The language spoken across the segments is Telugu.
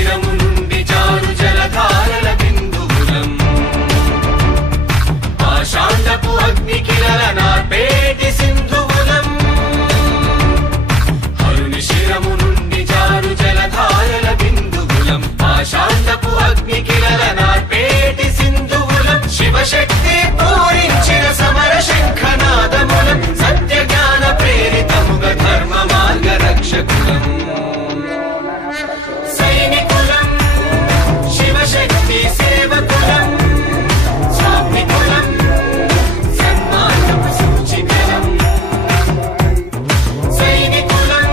శిరము నుండి జారు జలధారల బిందువులం పాషాండపు అగ్ని కిరల నార్పేటి సింధువులం హరుని శిరము నుండి జారు జలధారల బిందువులం పాషాండపు అగ్ని కిరల నార్పేటి సింధువులం శివశక్తి పూరించిన సమర శంఖనాదములం సత్య జ్ఞాన ప్రేరితముగ ధర్మ మార్గ రక్షకులం సైనికులం శివశక్తి సేవకులం స్వామికులం సన్మార్గపు సూచికలం సైనికులం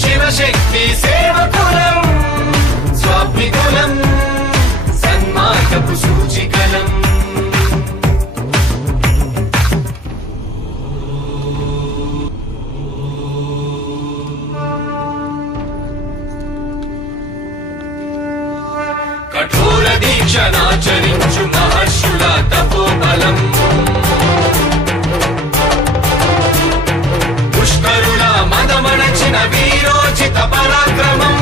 శివశక్తి సేవకులం స్వామికులం సన్మార్గపు సూచికలం కఠోర దీక్షనాచరించు మహర్షుల తపోబలం పుష్కరుల మదమణచిన వీరోచిత పరాక్రమం